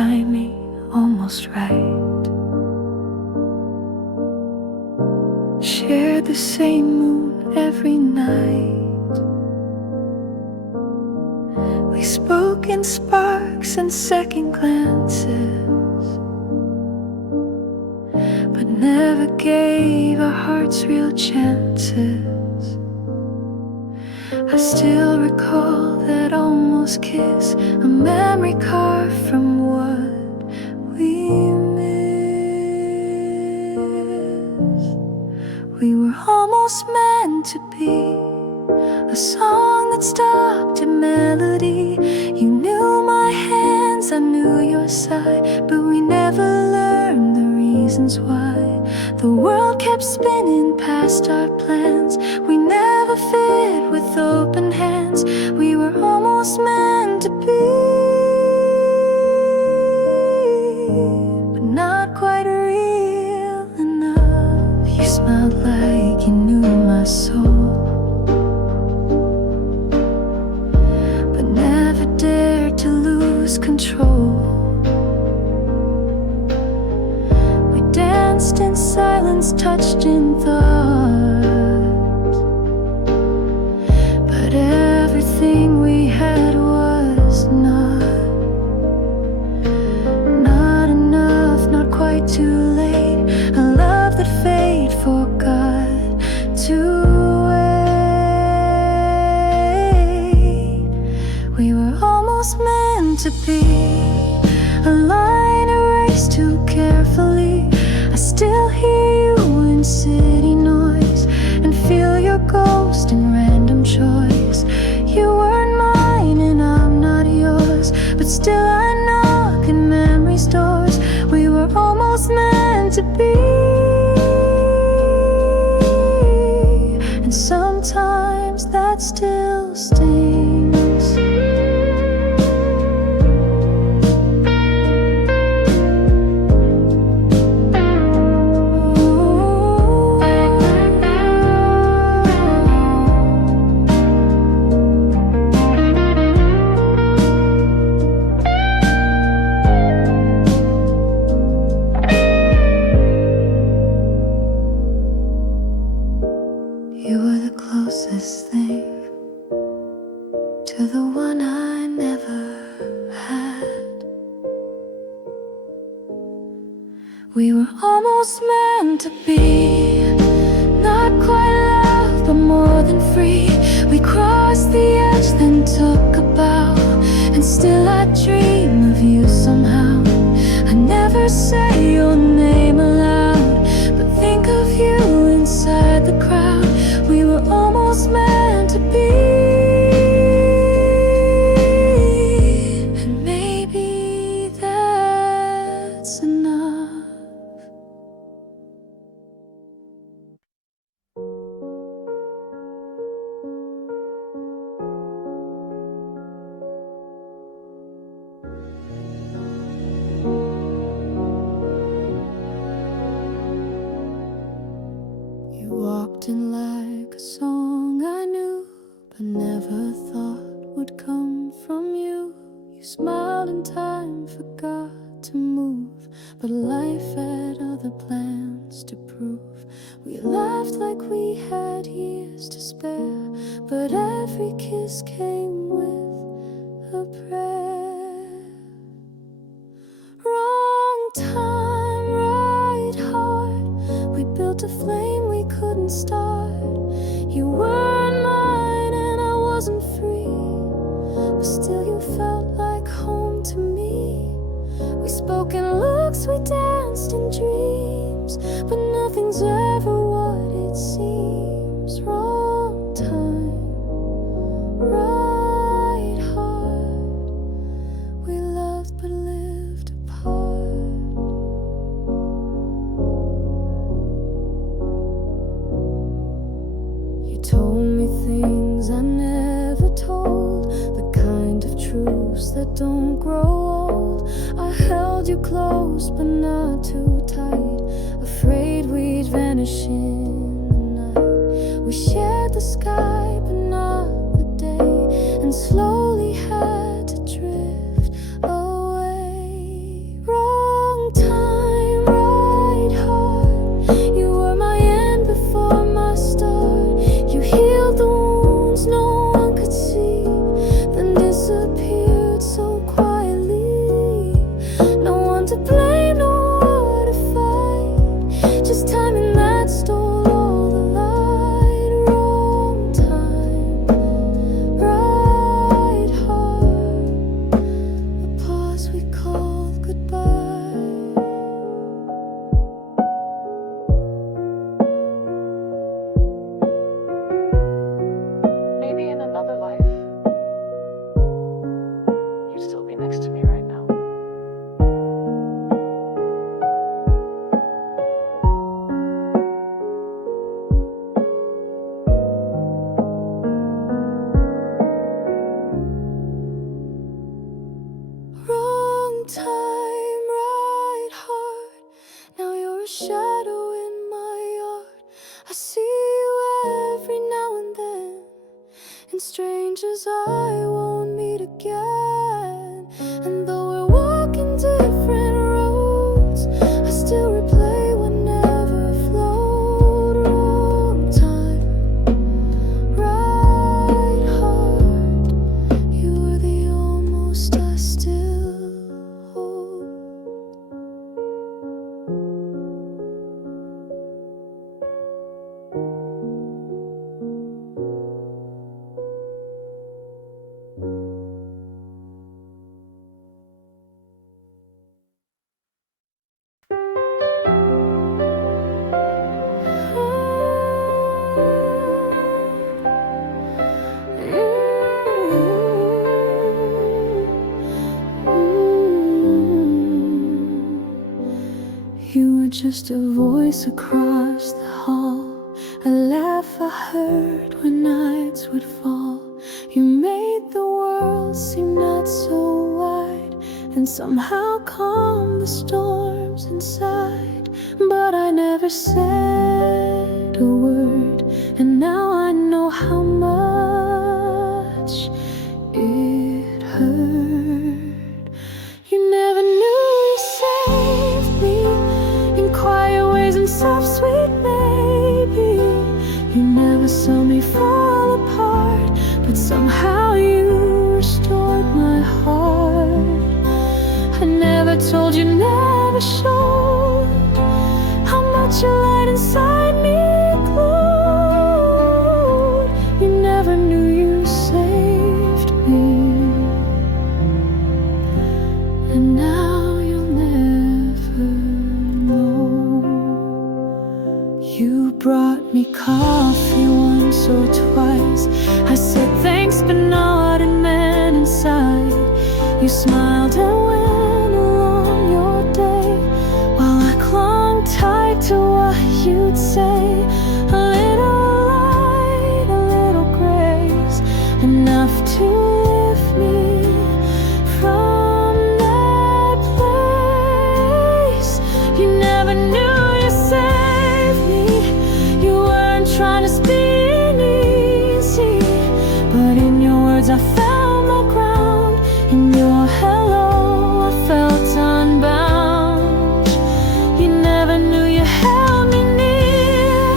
timing almost right. Share the same moon every night. We spoke in sparks and second glances, but never gave our hearts real chances. I still recall that almost kiss, a memory carved from what we missed. We were almost meant to be a song that stopped at melody. You knew my hands, I knew your side, but we never learned the reasons why. The world kept spinning past our plans. We never fit with open hands. We were almost meant to be, but not quite real enough. You smelled like you knew my soul, but never dared to lose control. We danced in silence, touched in thought, but everything we had was not enough, not quite too late. A love that fate forgot to wait. We were almost meant to be a line erased too carefully. I still hear you in city noise and feel your ghost in random choice. You weren't mine and I'm not yours, but still I knock at memory's doors. We were almost meant to be, and sometimes that still stings. You were the closest thing to the one I never had. We were almost meant to be, not quite love, but more than free. We crossed the edge, then took a bow, and still I dream of you somehow. I never say your name aloud, but think of you inside the crowd. We were almost meant to be, and maybe that's enough. You walked in like a song I knew, but never thought would come from you. You smiled and time forgot to move, but life had other plans to prove. We laughed like we had years to spare, but every kiss came with a prayer. Wrong time, right heart. We built a flame we couldn't start. You weren't mine and I wasn't free, but still you felt like home to me. We spoke in looks, we danced in dreams, but nothing's ever what it seems. Wrong time, right heart. We loved but lived apart. You told me things I never told, the kind of truths that don't grow old. I held you close but not too tight, afraid we'd vanish in the night. We shared the sky but not the day, and slowly had to drift away. hunches I won't meet again. And though we're walking different roads, I still replay whenever flowed. Wrong time, right heart, you were the almost I still hold. You were just a voice across the hall, a laugh I heard when nights would fall. You made the world seem not so wide, and somehow calmed the storms inside. But I never said a word, and now I know how much it hurt. You never knew you saved me in quiet ways and soft, sweet baby. You never saw me fall apart, but somehow you restored my heart. I never told you, never showed how much your light inside me glowed. You never knew you saved me, and now you'll never know. You brought me coffee once or twice. I said thanks, but not in meant inside. You smiled and went along your day, while I clung tight to what you'd say. A little light, a little grace, enough to lift me from that place. You never knew you saved me. You weren't trying to spin easy, but in your words I found my ground. In your hello I felt unbound. You never knew you held me near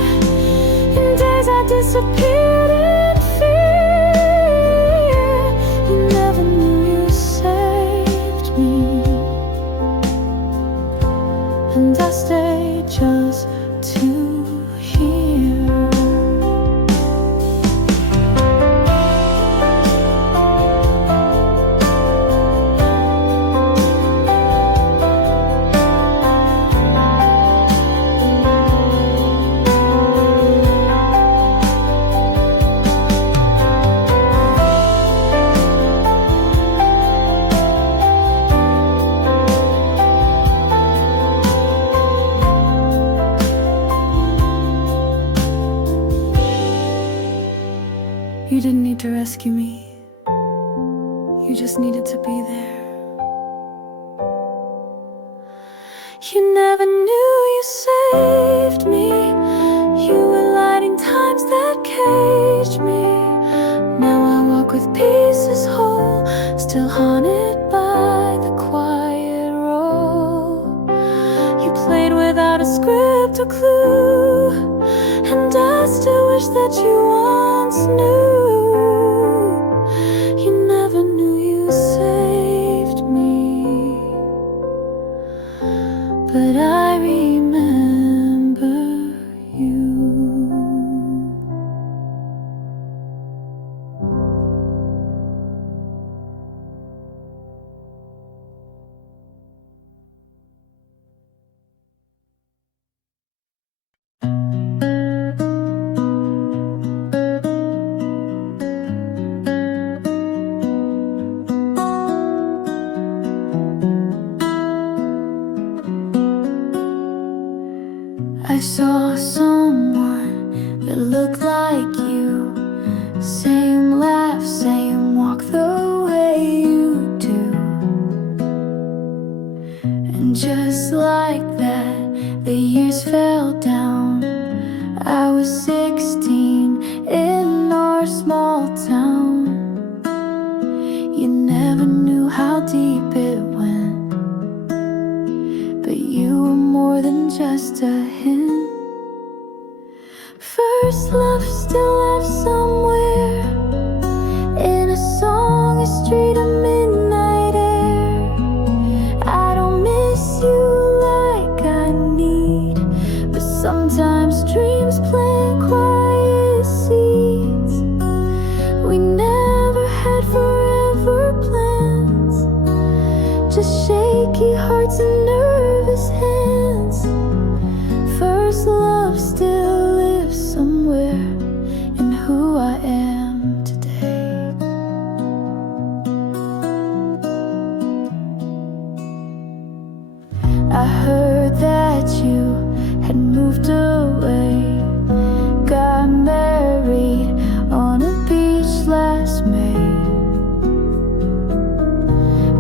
in days I disappeared in fear. You never knew you saved me, and I stayed just to hear. You didn't need to rescue me, you just needed to be there. You never knew you saved me. You were lighting times that caged me. Now I walk with pieces whole, still haunted by the quiet road. You played without a script or clue, and I still wish that you once knew. You never knew you saved me, but I remember you. I saw someone that looked like you. Same laugh, same walk the way you do. And just like that, the years fell down. I was 16 in our small town. deep it went, but you were more than just a hint. First love still lives somewhere, in a song, a street, a midnight air. I don't miss you like I need, but sometimes dreams plant quiet seeds. We never had forever plans, just shaky hearts and nervous hands. First love still lives somewhere in who I am today. I heard that you had moved away, got married on a beach last May.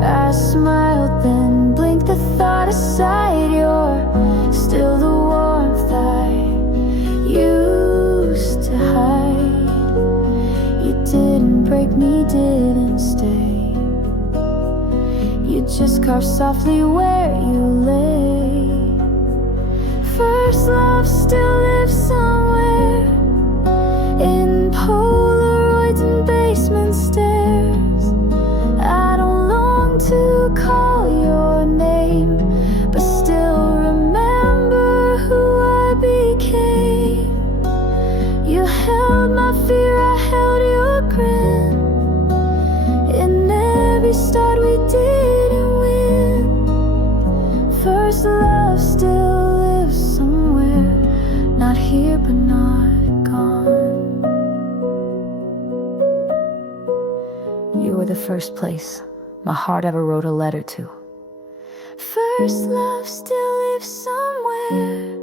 I smiled then blinked the thought aside. You're still the warmth I used to hide. You didn't break me, didn't stay. You just carved softly where you lay. First love still lives somewhere, in Polaroids and basement stairs. I don't long to call your name, but still remember who I became. You held my fear, I held your grin. In every start we didn't win. First love still lives somewhere, not here but not gone. You were the first place my heart ever wrote a letter to. First love still lives somewhere,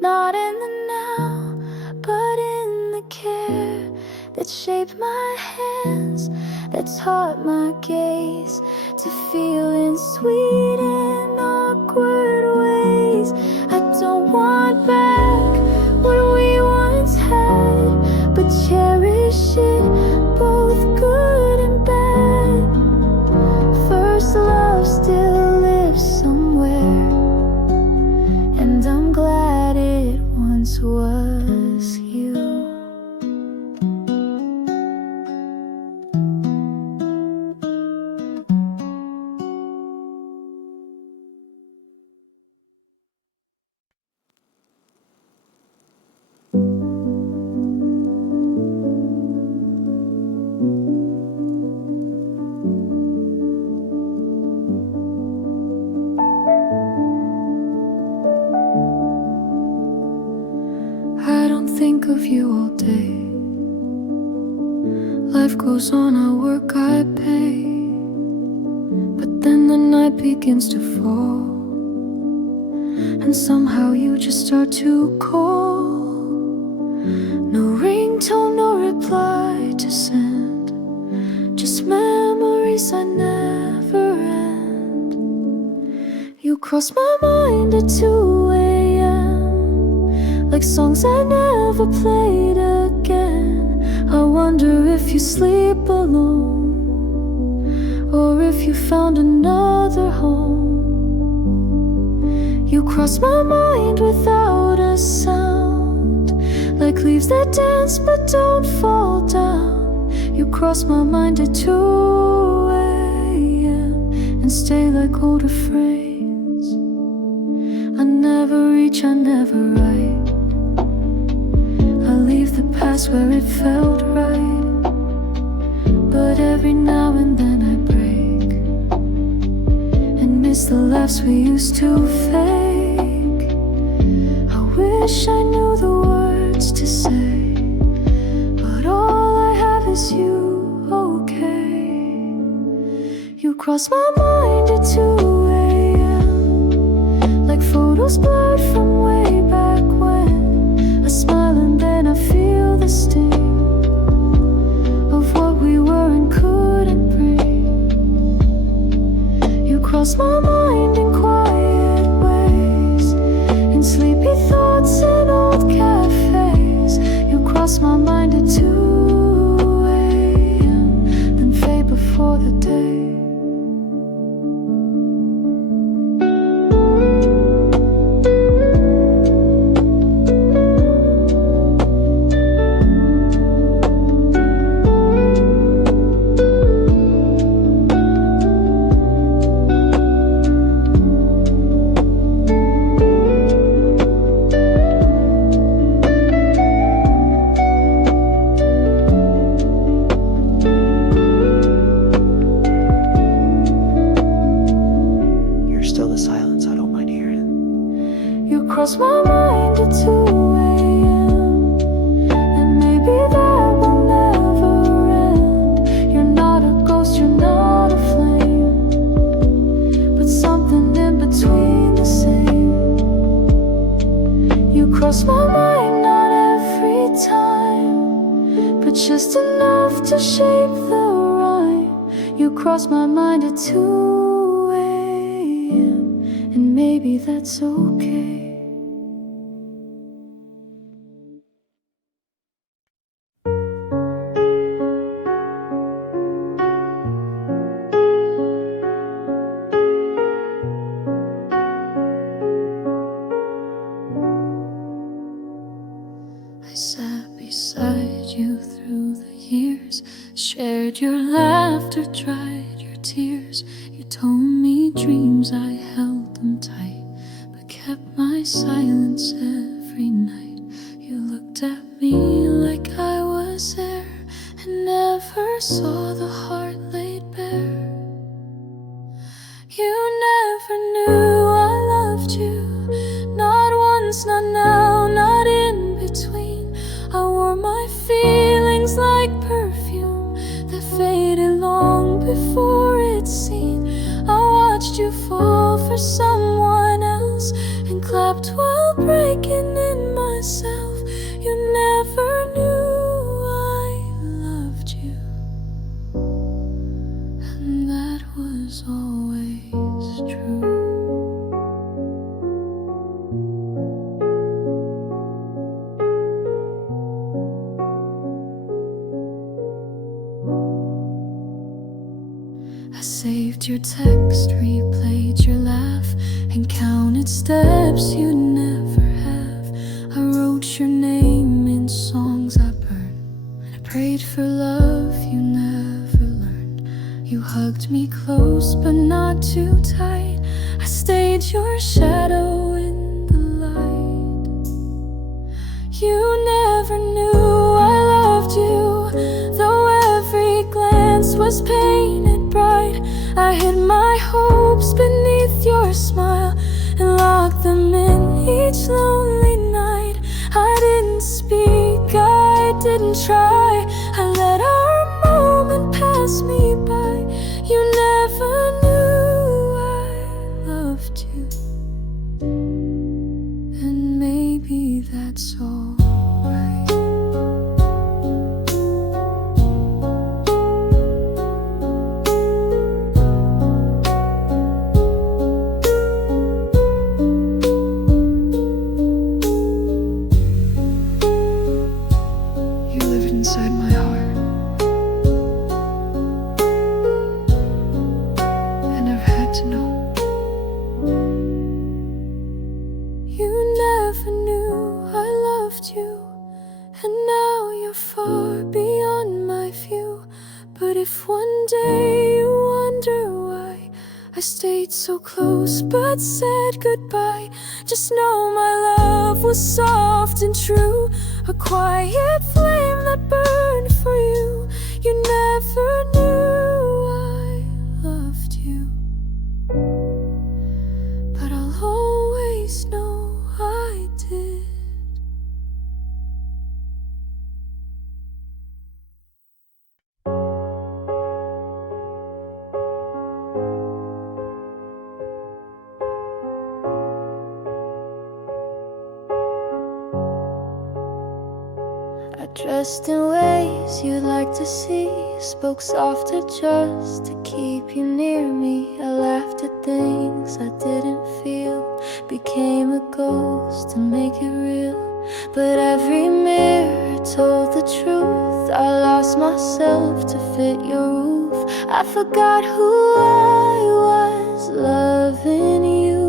not in the now, but in the care that shaped my hands, that taught my gaze to feel in sweet and awkward ways. I don't want back what we once had, but cherish it, both good and bad. First love still lives somewhere, and I'm glad it once was you. I don't think of you all day. Life goes on, I work, I pay. But then the night begins to fall, and somehow you just start to call. No ringtone, no reply to send, just memories I never end. You cross my mind at 2 a.m., like songs I never played again. I wonder if you sleep alone, or if you found another home. You cross my mind without a sound, like leaves that dance but don't fall down. You cross my mind at 2 a.m. and stay like old refrains. I never reach, I never write. I leave the past where it felt right, but every now and then I break and miss the laughs we used to fake. I wish I knew the words to say, but all I have is you, okay. You cross my mind at 2 a.m., like photos blurred from way back when. I smile and then I feel the sting of what we were and couldn't bring. You cross my mind in quiet ways, in sleepy thoughts and old cafes. You cross my mind at 2 a.m., then fade before the day. silence I don't mind hearing. You cross my mind at 2 a.m. and maybe that will never end. You're not a ghost, you're not a flame, but something in between the same. You cross my mind not every time, but just enough to shape the rhyme. You cross my mind at 2 a.m. and maybe that's okay. I sat beside you through the years, shared your laughter, dried your tears. You told me dreams, I held them tight, but kept my silence every night. You looked at me like I was there and never saw the heart laid bare. You never knew I loved you, not once, not now, not in between. I wore my feelings like perfume that faded long before it's seen. I watched you fall for someone else and clapped while breaking in myself. You never knew I loved you, and that was always true. I saved your text, replayed your laugh, and counted steps you never have. I wrote your name in songs I burned, and I prayed for love you never learned. You hugged me close but not too tight. I stayed your shadow in the light. You never knew I loved you, though every glance was painted bright. I hid my hopes beneath your smile and locked them in each lonely night. I didn't speak, I didn't try. I let our moment pass me by. You never knew I loved you, and maybe that's all right. You lived inside my heart, and I've had to know. You never knew I loved you, and now you're far beyond my view. But if one day you wonder why I stayed so close but said goodbye, just know my love was soft and true, a quiet flame that burned for you. You never knew I loved you, but I'll always know I did. I dressed in ways you'd like to see, spoke softer just to keep you near me. I laughed at things I didn't feel, became a ghost to make it real. But every mirror told the truth. I lost myself to fit your roof. I forgot who I was, loving you.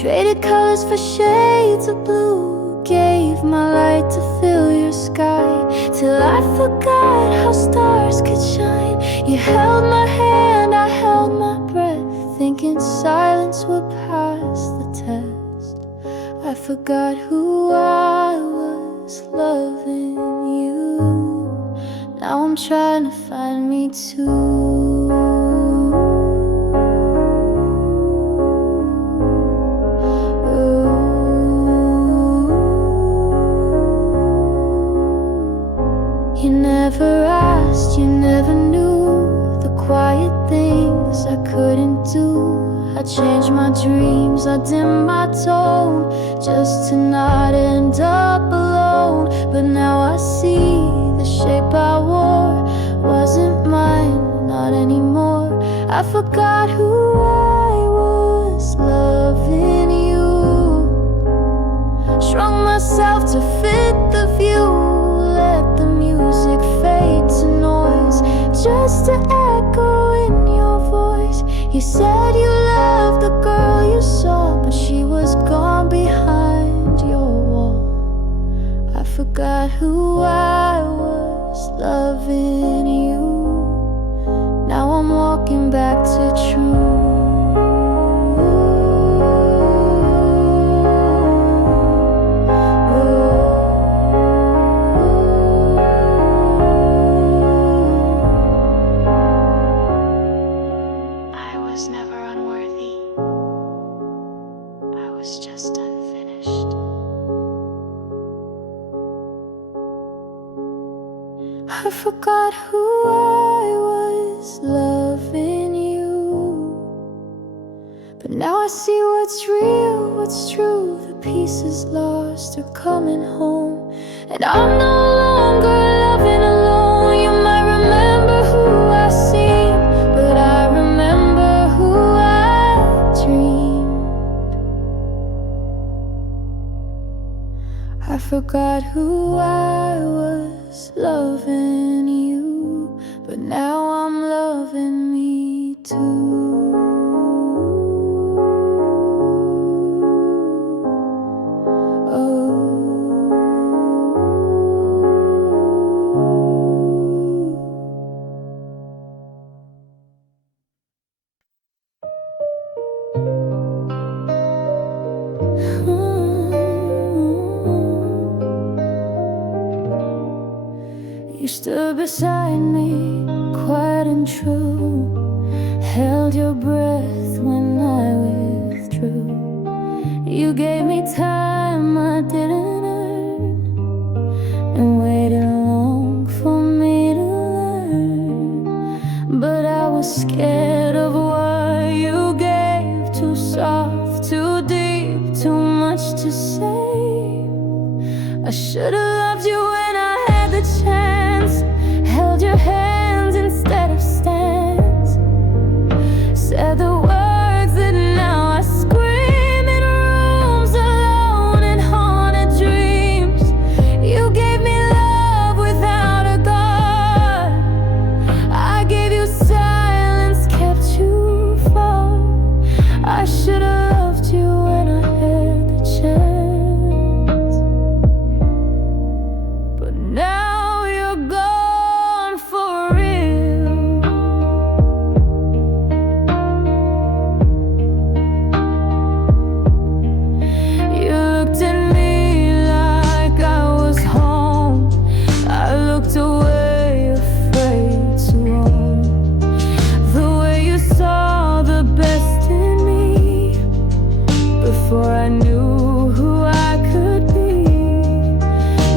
Traded colors for shades of blue, gave my light to fill your sky, till I forgot how stars could shine. You held my hand, I held my breath, thinking silence would pass the test. I forgot who I was, loving you. Now I'm trying to find me too. I changed my dreams, I dimmed my tone, just to not end up alone. But now I see the shape I wore wasn't mine, not anymore. I forgot who I was, loving you. Shrunk myself to fit the view, let the music fade to noise, just to echo in your voice. You said you loved the girl you saw, but she was gone behind your wall. I forgot who I was, loving you. Now I'm walking back to truth. I forgot who I was, loving you. But now I see what's real, what's true. The pieces lost are coming home, and I'm no longer loving alone. You might remember who I seem, but I remember who I dreamed. I forgot who I was, loving you, but now I'm loving me too. You stood beside me, quiet and true, held your breath when I withdrew. You gave me time I didn't earn, and waited long for me to learn. But I was scared of what you gave, too soft, too deep, too much to say. I should've loved you when I had the chance, held your hands instead of stands, said the words that now I scream in rooms alone and haunted dreams. You gave me love without a guard, I gave you silence, kept you far. I should've loved you when I had the chance, but now you're gone for real. You looked at me like I was home, I looked away, afraid to roam. The way you saw the best in me, before I knew who I could be.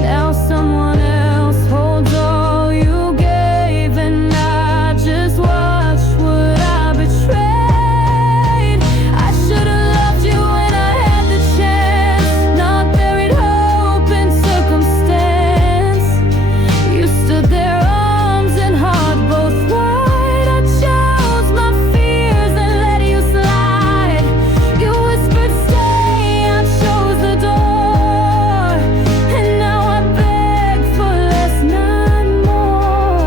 Now someone else holds all you gave, and I just watch what I betrayed. I should've loved you when I had the chance, not buried hope in circumstance. You stood there, arms and heart both wide. I chose my fears and let you slide. You whispered stay, I chose the door, and now I beg for less, not more.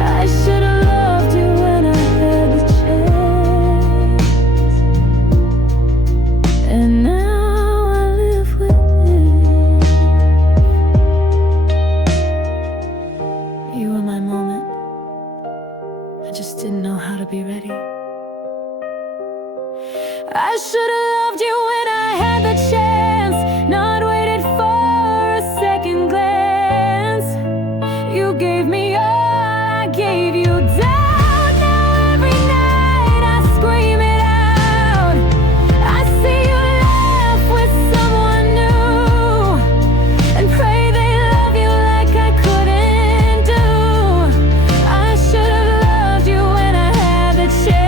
I should've loved you when I had the chance, and now I live with it. You were my moment, I just didn't know how to be ready. I should've loved you when I had the chance, not waited for a second glance. You gave me all, I gave you doubt. Now every night I scream it out. I see you laugh with someone new, and pray they love you like I couldn't do. I should've loved you when I had the chance.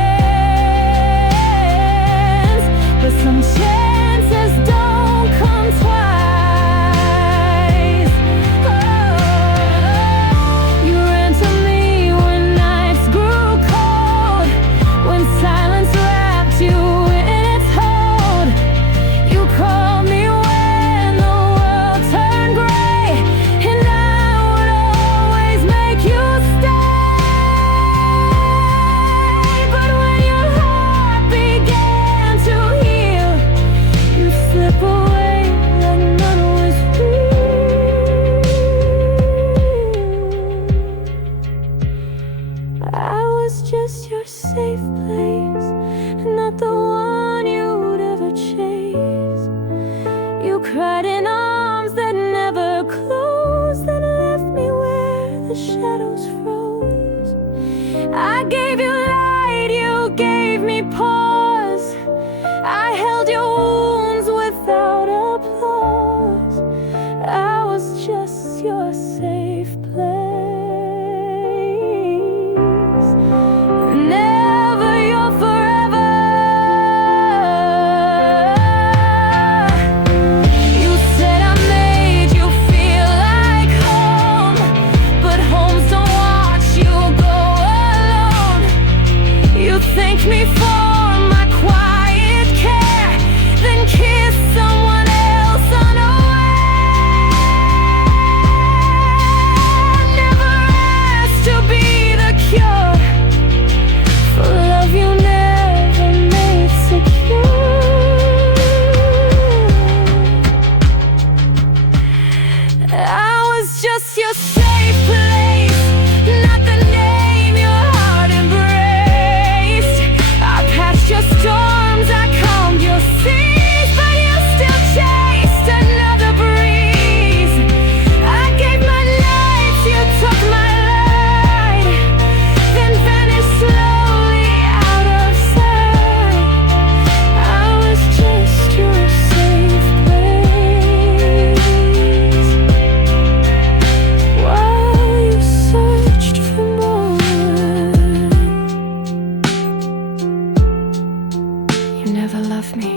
never loved me.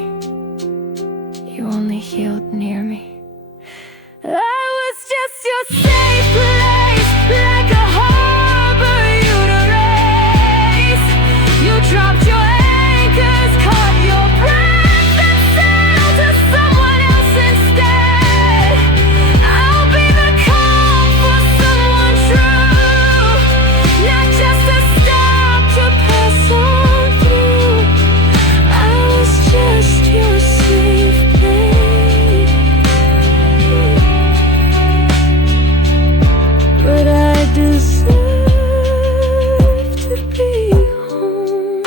You only healed near me. I was just your safe place, like a harbor you'd erase. You dropped your anchors, caught your breath, and sailed to someone else instead. I'll be the calm for someone true, not just a stop to pass on through. I was just your safe place, but I deserve to be home.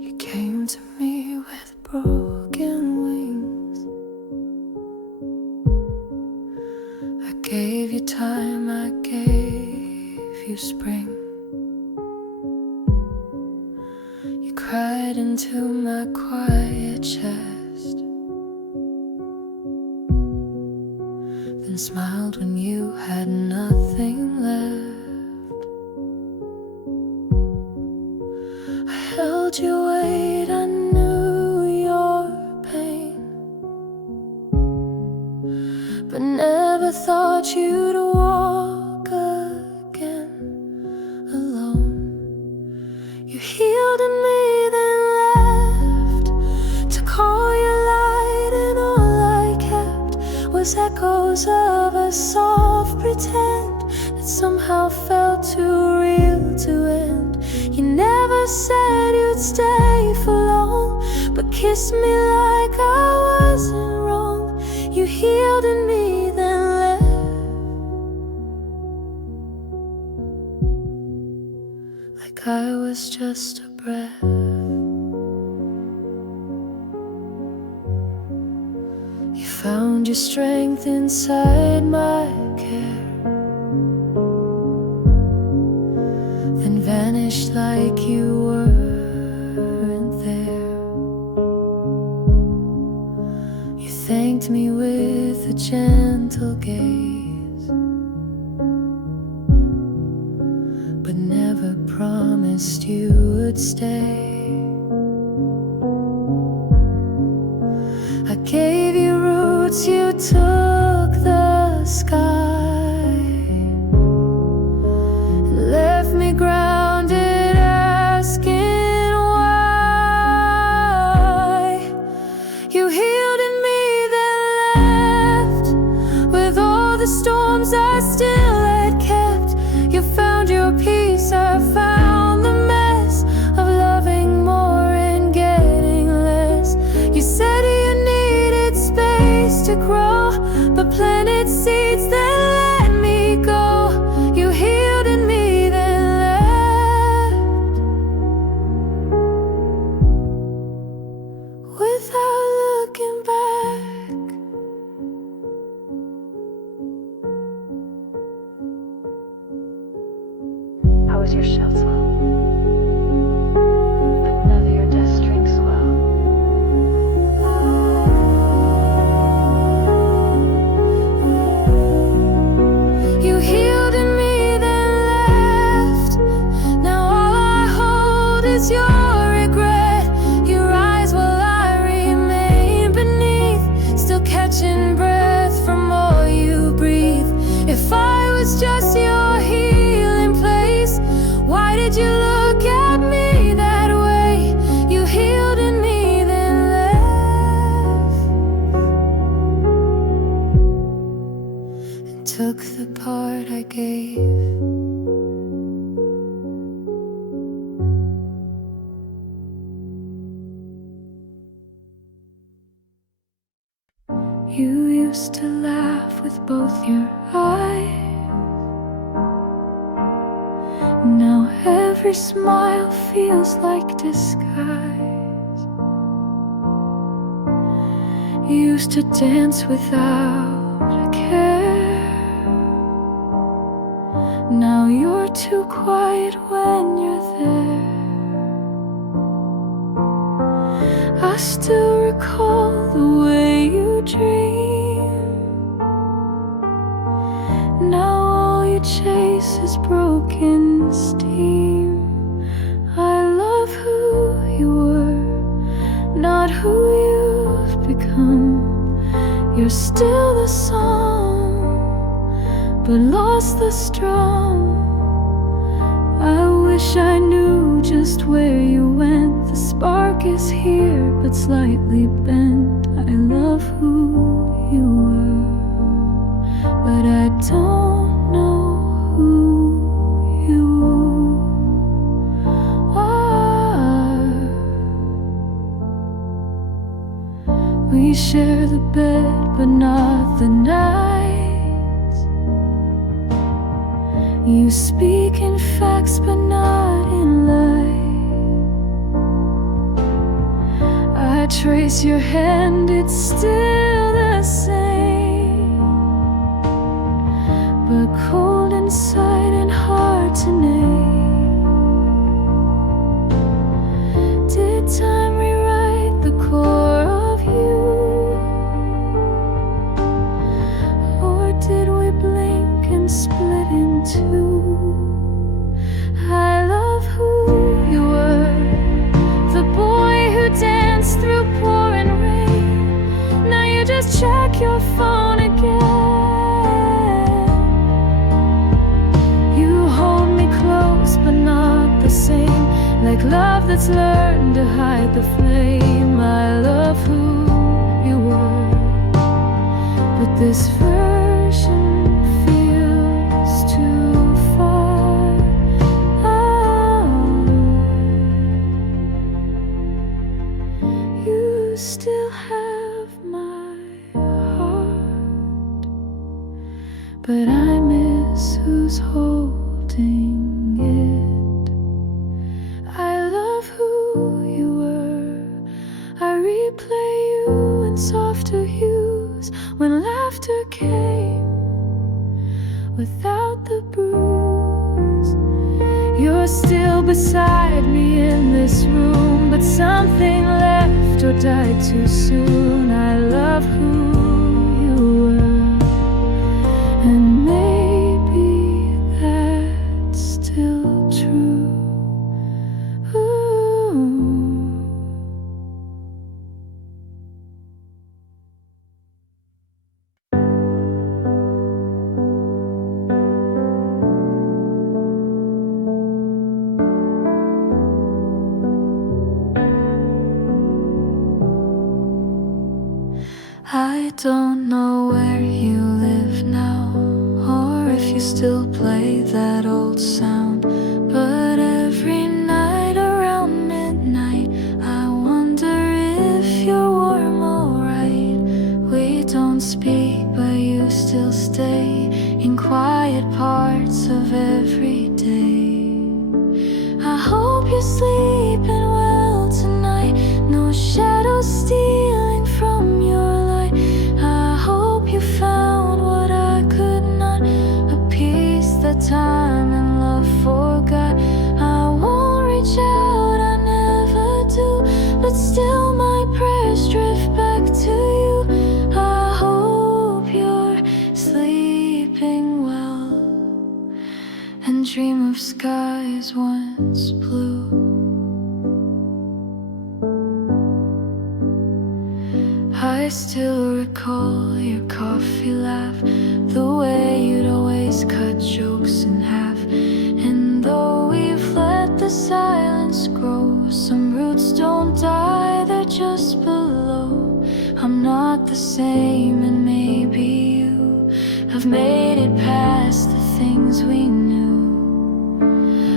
You came to me with broken wings. I gave you time, I gave you spring. You cried into my quiet chest, then smiled when you had nothing left. I held your weight, I knew your pain, but never thought you'd walk again alone. You healed in me, then left to call your light, and all I kept was echoes of a soft pretend that somehow felt too real to end. You never said you'd stay for long, but kissed me like I wasn't wrong. You healed in me, then left, like I was just a breath. You found your strength inside my care, then vanished like you weren't there. You thanked me with a gentle gaze, but never promised you would stay. I gave you roots, you took the sky, and left me grounded, asking why. You healed in me, then left with all the storms I still had kept. You found your peace, I found the mess of loving more and getting less. You said you needed space to grow, but planted seeds that let me go. You healed in me, then left without looking back. I was your shell swell, but never your death string swell. You healed in me, then left. Now all I hold is your regret. You rise while I remain beneath, still catching breath from all you breathe. If I was just your healing place, why did you look at me that way? You healed in me, then left, and took the part I gave. You used to laugh with both your eyes. Now every smile feels like disguise. You used to dance without a care. Now you're too quiet when you're there. I still recall the way you dream. Now all you chase is broken steam. I love who you were, not who you've become. You're still the song, but lost the strum. I wish I knew just where you went. The spark is here, but slightly bent. I love who you were, but I don't know who you are. We share the bed, but not the nights. You speak in facts, but not in light. I trace your hand, it's still the same, but cold inside and hard to name. Did time rewrite the core of you? Or did we blink and split in two? I love who you were, the boy who danced through pouring rain. Now you just check your phone again. You hold me close, but not the same, like love that's learned to hide the flame. I love who you were, but this version feels too far out. You still have my heart, but I miss who's holding it. I love who you were. I replay you in softer hues, when laughter came without the bruise. You're still beside me in this room, but something left or died too soon. I love who you were, and maybe that's still true. Ooh. I don't know where you live now, or if you still play that old sound, but every night around midnight I wonder if you're warm alright. We don't speak, but you still stay in quiet parts of every day. I hope you're sleeping well tonight, no shadows stealing from your light. I hope you found what I could not, a peace that time and love forgot. I won't reach out, I never do, but still my prayers drift back to you. I hope you're sleeping well and dream of skies once blue. I still recall your coffee laugh, the way you'd always cut jokes in half. And though we've let the silence grow, some roots don't die, they're just below. I'm not the same, and maybe you have made it past the things we knew.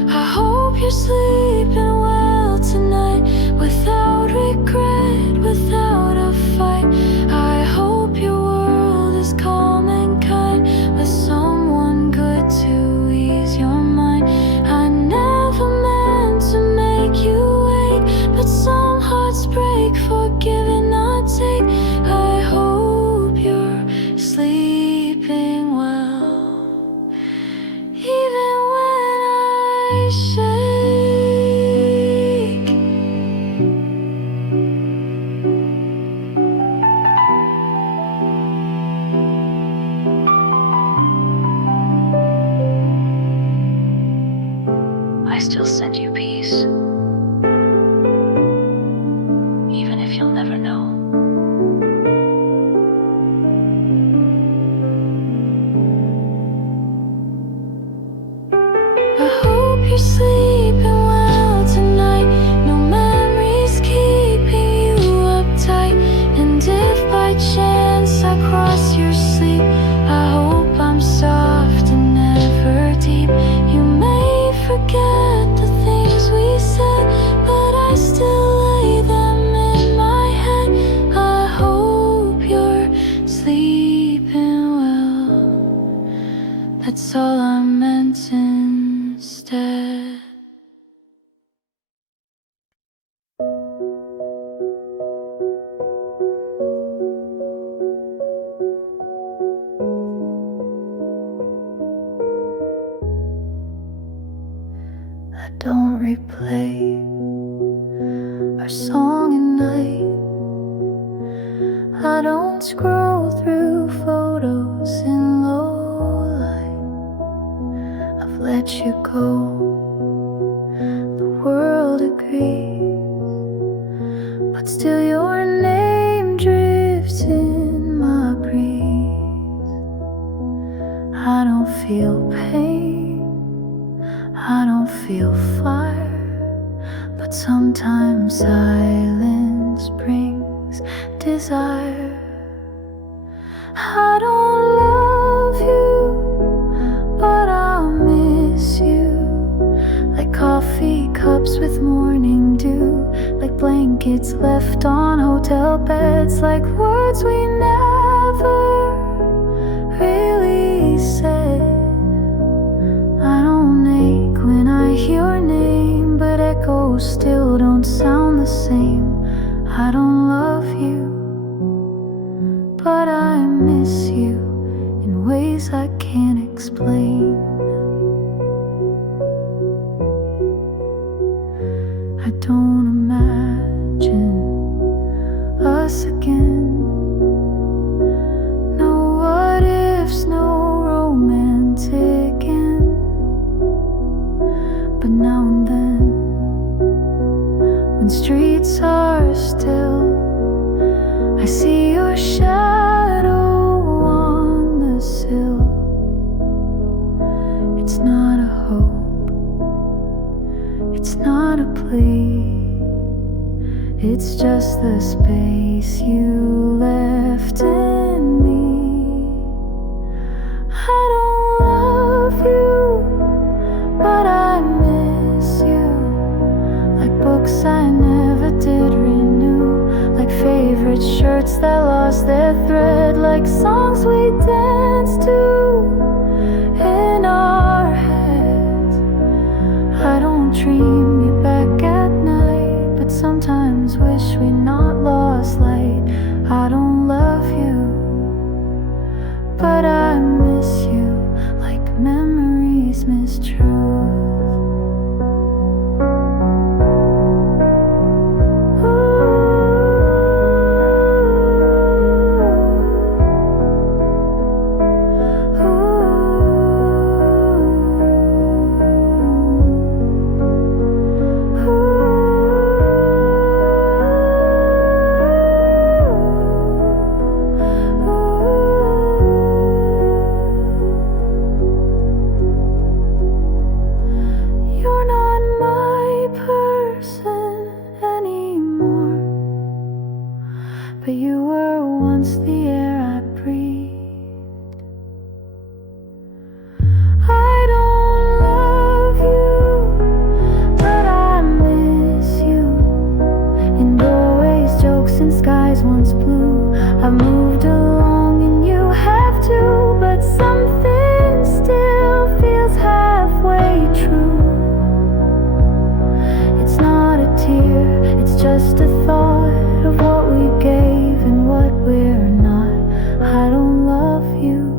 I hope you're sleeping well tonight, without regret, without a fight. I hope your world is calm and kind, with someone good to ease your mind. I never meant to make you wait, but some hearts break for give and not take. I hope you're sleeping well, even when I shake. sometimes silence brings desire. I don't love you, but I'll miss you. Like coffee cups with morning dew, like blankets left on hotel beds, like words we never really said. I don't ache when I hear your name, but echoes still don't sound the same. I don't love you, but I miss you in ways I can't explain. I don't imagine us again. No what ifs, no romantic end. But now and then, when streets are still, I see your shadow on the sill. It's not a hope, it's not a plea, it's just the space you left in me. I don't love you, but I miss you. Like books I never did renew, like favorite shirts that lost their thread, like songs we danced to in our heads. I don't dream you back at night, but sometimes wish we'd not lost light. I don't love you, but I miss you, like memories miss truth. But you were once the air I breathed. I don't love you, but I miss you. In doorways, jokes and skies once blue. I've moved along and you have too, but something still feels halfway true. It's not a tear, it's just a thought of what we gave and what we're not. I don't love you,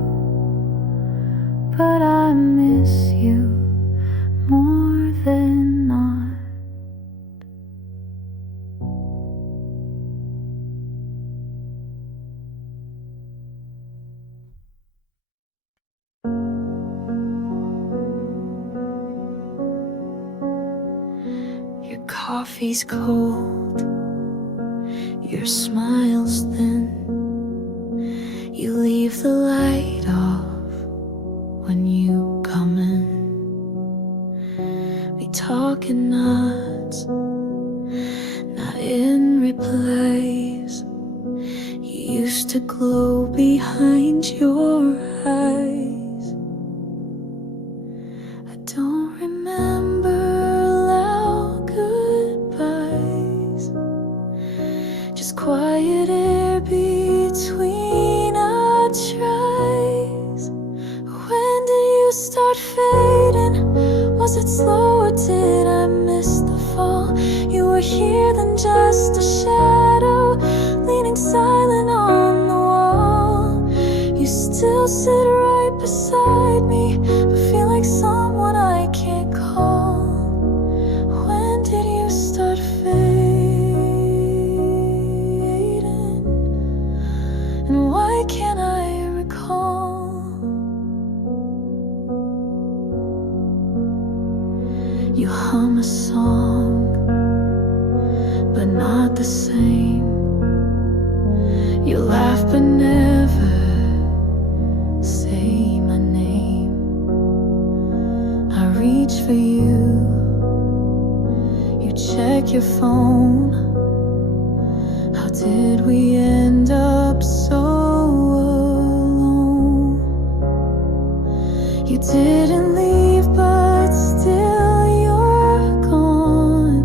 but I miss you more than not. Your coffee's cold, your smile's thin. You leave the light off when you come in. We talking nuts, not in replies. You used to glow behind your eyes. I don't remember loud goodbyes, just quiet air between our tries. When did you start fading? Was it slow or did I miss the fall? You were here then just a shadow, leaning silent on the wall. You still sit right beside me, but feel like someone I can't call. When did you start fading? And why can't I recall? You hum a song, but not the same. You laugh but never say my name. I reach for you, you check your phone. How did we end up so alone? You didn't leave, but still you're gone.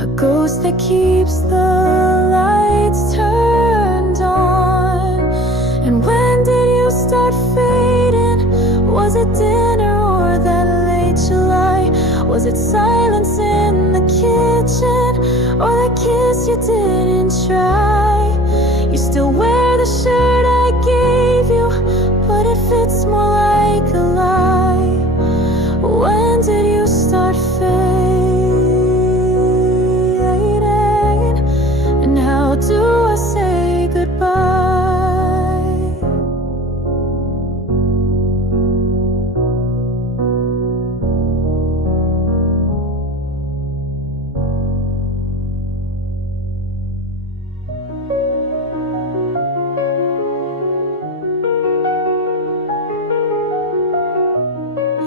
A ghost that keeps the lights turned on. And when did you start fading? Was it dinner or that late July? Was it silence in the kitchen, or that kiss you didn't try? You still wear the shirt I gave you, but it fits more like a lie. When did you start fading? And how do I say goodbye?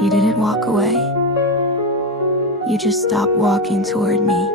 You didn't walk away. You just stopped walking toward me.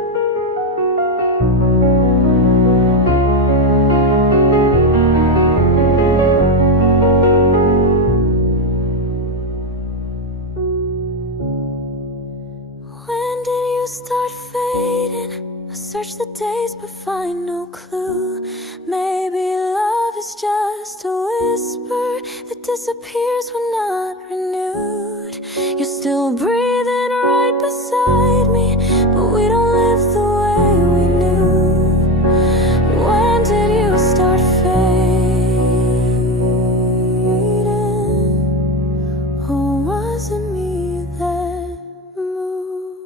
When did you start fading? I search the days but find no clue. Maybe love is just a whisper that disappears when not renewed. You're still breathing right beside me, but we don't live the way we knew. When did you start fading? Or was it me that moved?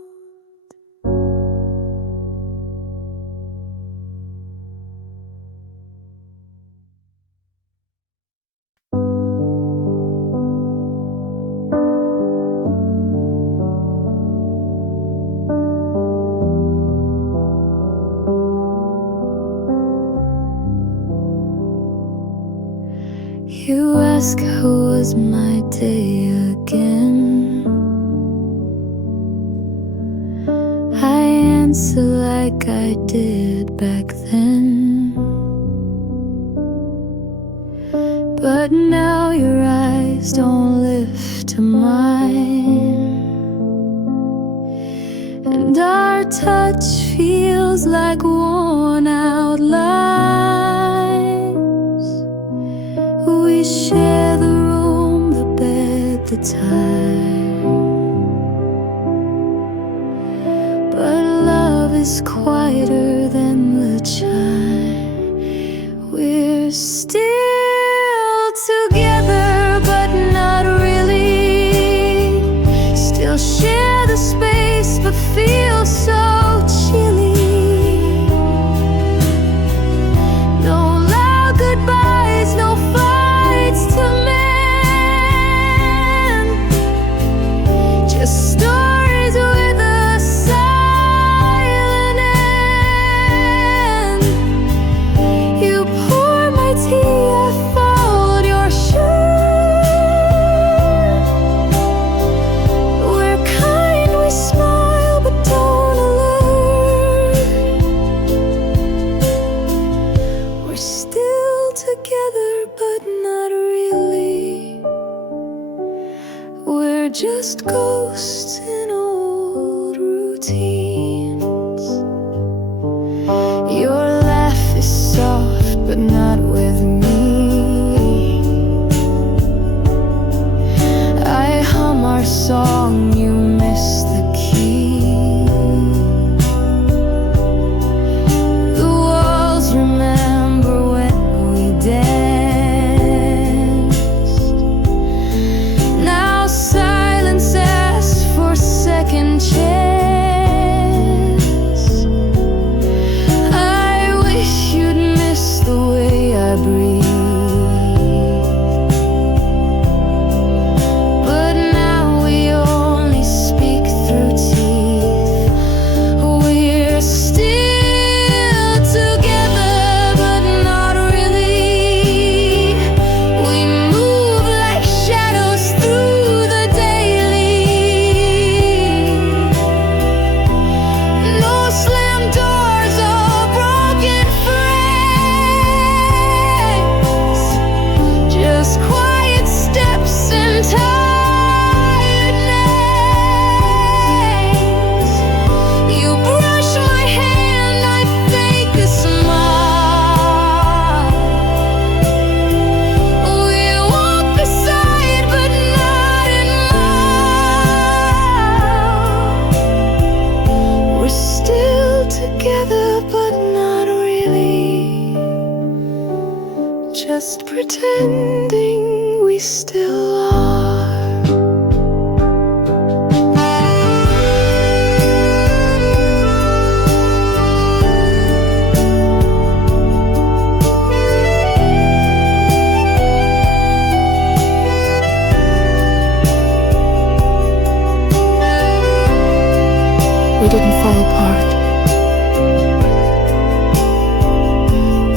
You ask how was my day again. I answer like I did back then. But now your eyes don't lift to mine, and our touch feels like worn out lines. We share the room, the bed, the time, but love is quieter than the chime. We're still together, but not really. Still share the space, but feel so chilly. No loud goodbyes, no fights to mend. Just stories with a silent end. You pour my tea, I followed your shirt. We're kind, we smile, but don't alert. We're still together, but not really. We're just ghosts in old routines. Your laugh is soft, but not with me. I hum our song, you miss the key. The walls remember when we danced. Now silence asks for second chance. just pretending we still are. We didn't fall apart.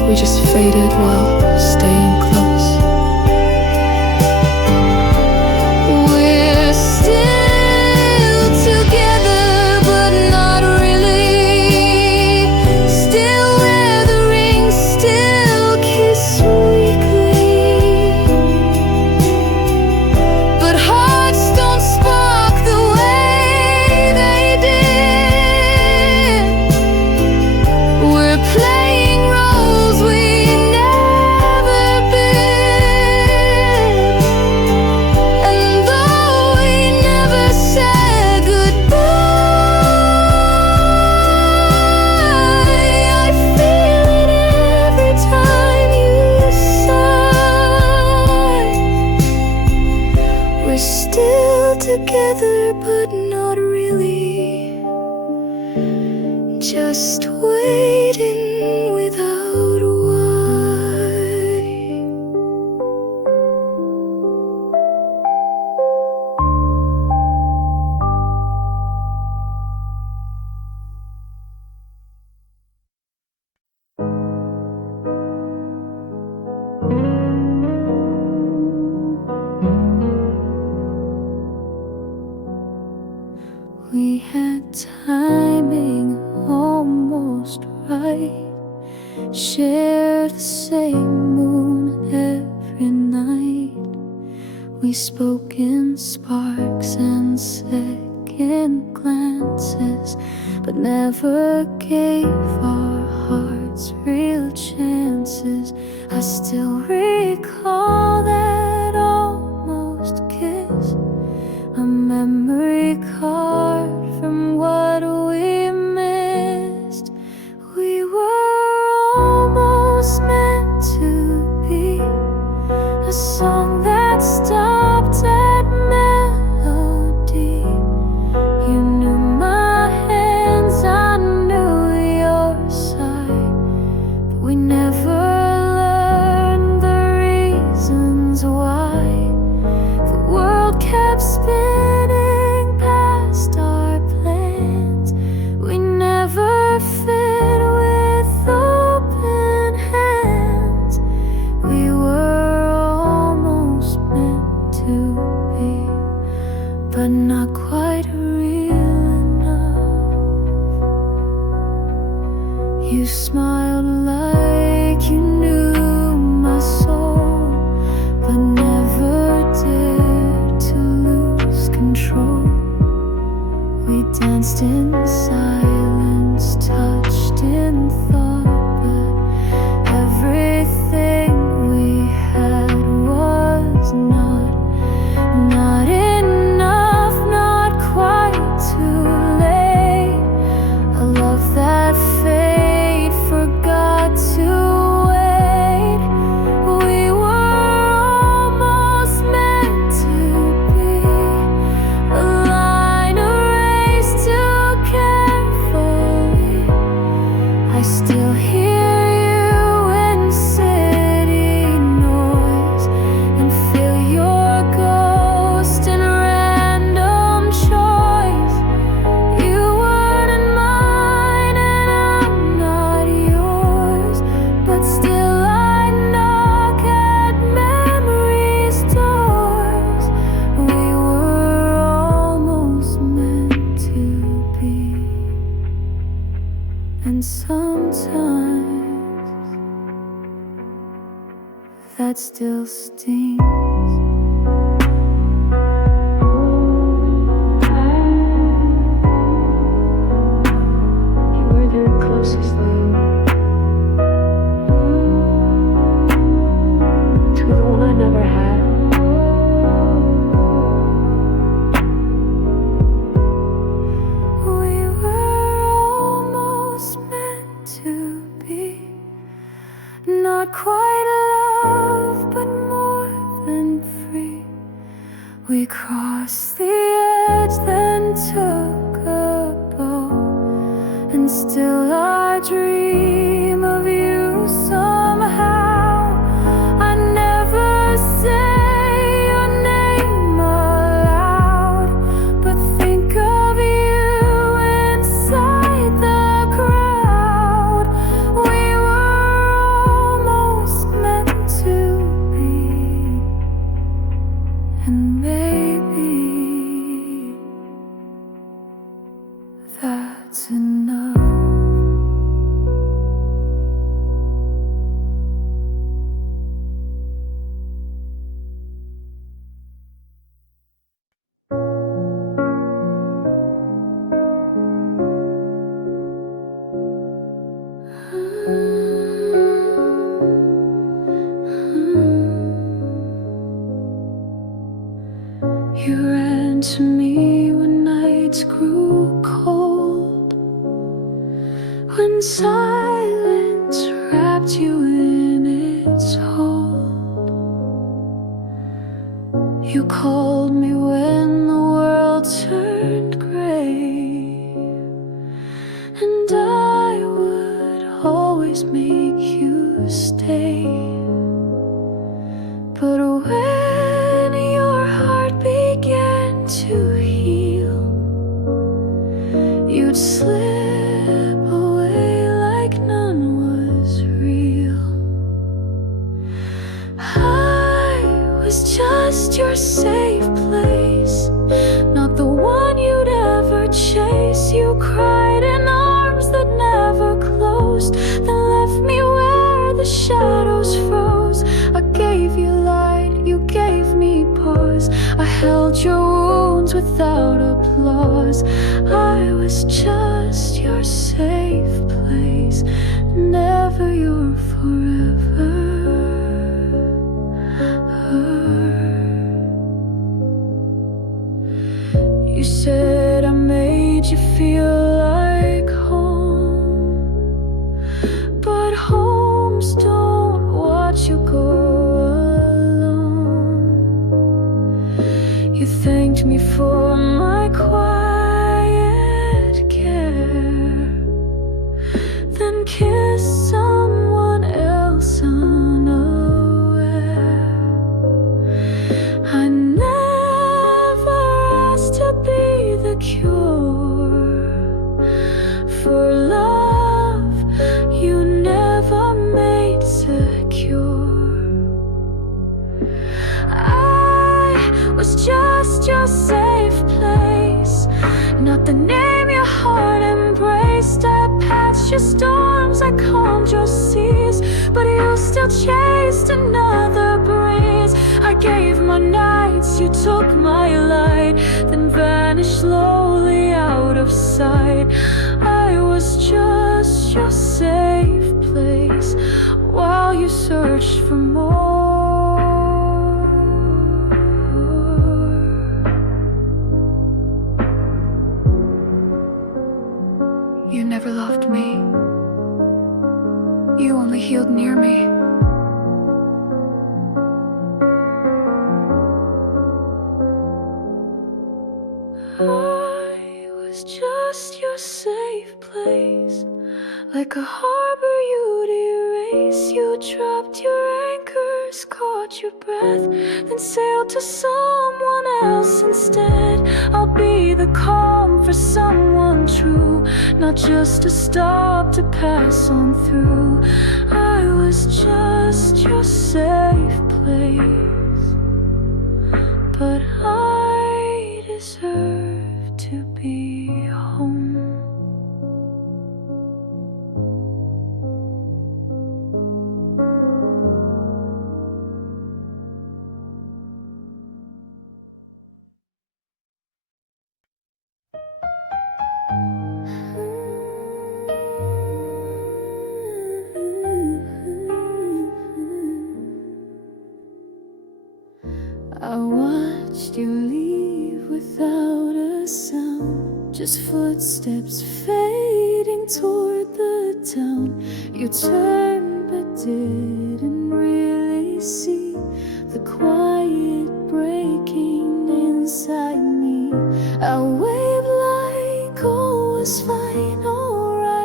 We just faded while staying close. We're still together, but not really. Still wear the ring, still kiss weekly. But hearts don't spark the way they did. We're playing roles we never been. And though we never said goodbye, I feel it every time you sigh. We're still together, but not really. Just waiting without why. We had timing almost right. Shared the same moon every night. We spoke in sparks and second glances, but never gave our hearts real chances. I still recall that almost kiss, a memory card from what we missed. We were almost meant to be a song that stopped at melody. You knew my hands, I knew your side, but we never learned the reasons why. The world kept spinning past our plans. We never fit with open hands. We were almost meant to be, but not quite real enough. You smiled like you knew my soul, but never dared to lose control. We danced in silence, touched in thought, but everything we had was not enough, not quite too late. A love that fate forgot to wait. We were almost meant to be a line erased too carefully. I still hear you in city noise and feel your ghost in random choice. You weren't mine and I'm not yours, but still I knock at memory's doors. We were almost meant to be, and sometimes that still stings. You were the closest thing to the one I never had. We were almost meant to be, not quite love, And still I dream of you somehow. I never say your name aloud, but think of you inside the crowd. We were almost meant to be, and maybe that's enough. You ran to me when nights grew cold, when silence wrapped you in its hold. You called me when the world turned gray, and I would always make you stay. But when your heart began to heal, you'd slip away like none was real. I was just your safe place, not the one you'd ever chase. You cried in arms that never closed, then left me where the shadows froze. I gave you light, you gave me pause. I held your wounds without applause. I was just your safe place, never your forever. You said I made you feel like home, but homes don't watch you go alone. You thanked me for my quiet care, then kissed someone else unaware. I never asked to be the cure for love you never made secure. I was just your safe place, not the name your heart embraced. I patched your storms, I calmed your seas, but you still chased another breeze. I gave my nights, you took my light, then vanished slowly out of sight. I was just your safe place while you searched for more. You never loved me, you only healed near me. I was just your safe place, like a harbor you'd erase. You dropped your anchors, caught your breath, then sailed to someone else instead. I'll be the calm for someone true, not just a stop to pass on through. I was just your safe place, but I deserve to be home. I watched you leave without a sound, just footsteps fading toward the town. You turned but didn't really see the quiet breaking inside me. I waved like all was fine, alright.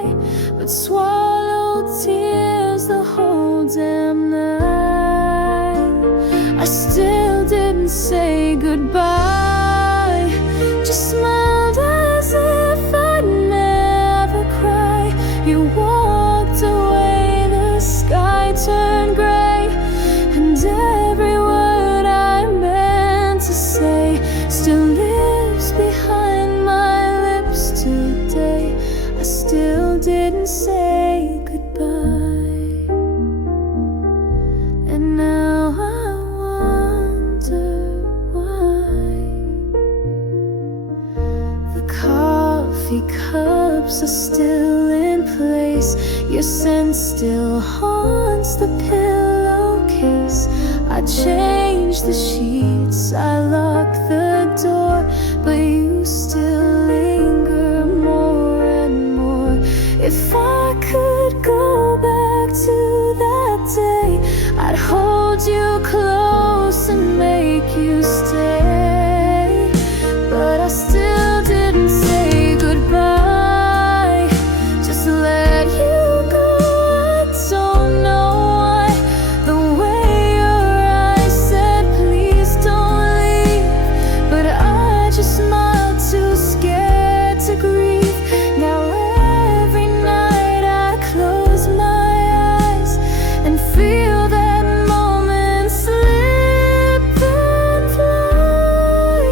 didn't say goodbye. And now I wonder why. The coffee cups are still in place, your scent still haunts the pillowcase. I change the sheets, I lock the door, but you still linger more and more. If I could go back to that day, I'd hold you close and make you stay. But I still didn't say goodbye, just let you go. I don't know why. The way your eyes said please don't leave, but I just smiled, too scared to grieve. Now every night I close my eyes and feel that moment slip and fly.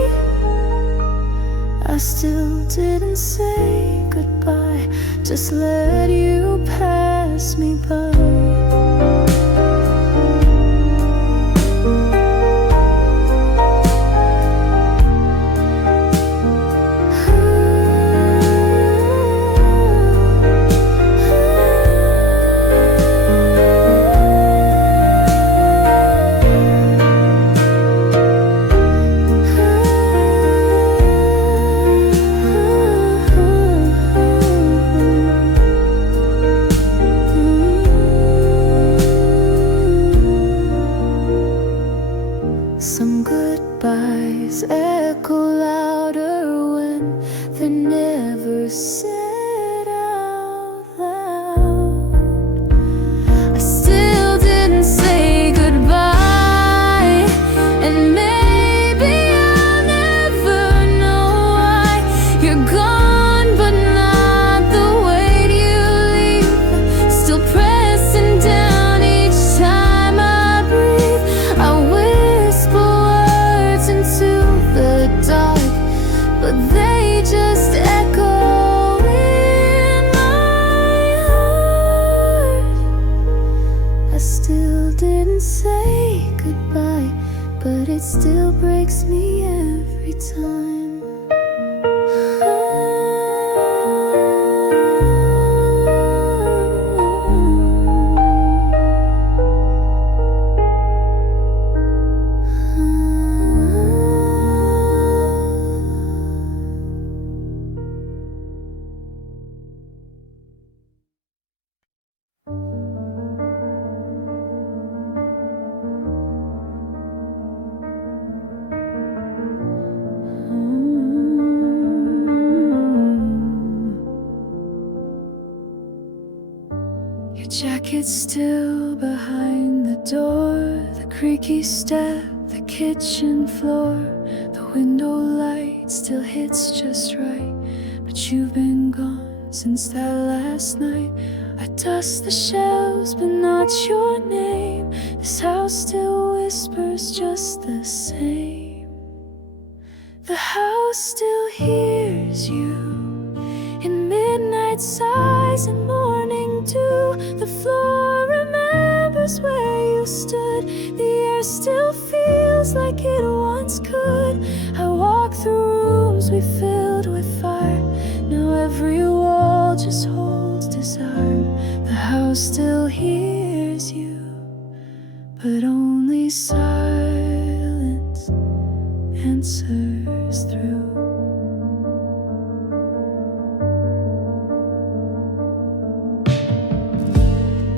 I still didn't say goodbye, just let you pass me by. Some goodbyes echo louder when they're never said out loud. I still didn't say goodbye, and maybe I'll never know why. You're gone, but not the way you leave. Still pressing down each time I breathe. I whisper words into the dark, but they just echo in my heart. I still didn't say goodbye, but it still breaks me every time. Your jacket's still behind the door, the creaky step, the kitchen floor. The window light still hits just right, but you've been gone since that last night. I dust the shelves, but not your name. This house still whispers just the same. The house still hears you in midnight sighs and morning dew. The floor remembers where you stood. The air still feels like it once could. I walk through rooms we filled with fire. Now every wall just holds desire. The house still hears you, but only silence answers through.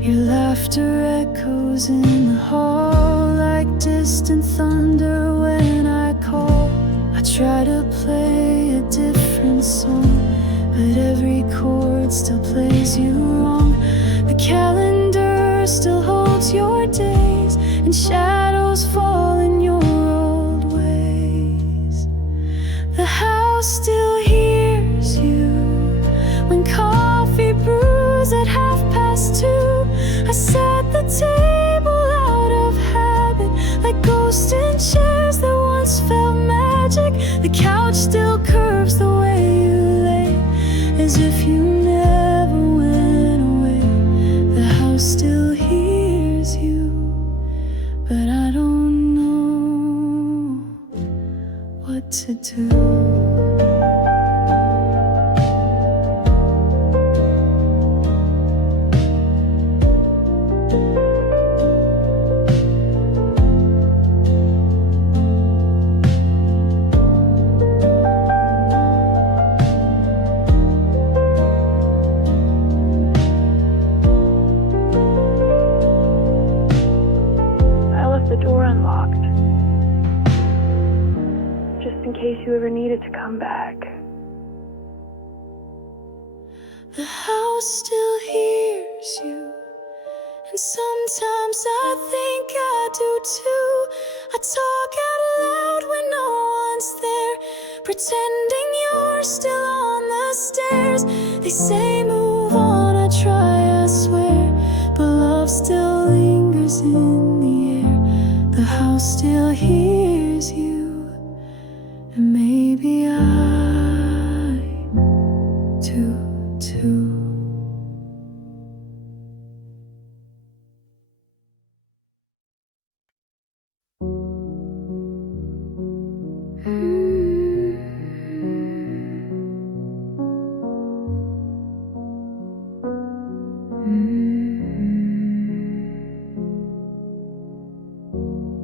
Your laughter echoes in the hall like distant thunder when I call. I try to play a different song, but every chord still plays you wrong. The calendar still holds your days, and shadows fall in your old ways. The house still hears you when coffee brews at 2:30. I set the table out of habit, like ghosts in chairs that once felt magic. The couch still curves the way you lay, as if you never went ever needed to come back. The house still hears you, and sometimes I think I do too. I talk out loud when no one's there, pretending you're still on the stairs. They say move on, I try, I swear, but love still lingers in the air. The house still hears you, and maybe I do too.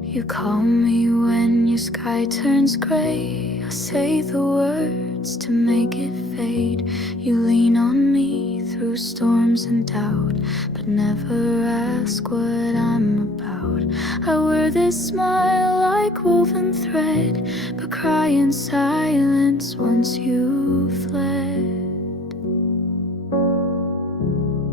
You call me when your sky turns gray. I say the words to make it fade. You lean on me through storms and doubt, but never ask what I'm about. I wear this smile like woven thread, but cry in silence once you fled.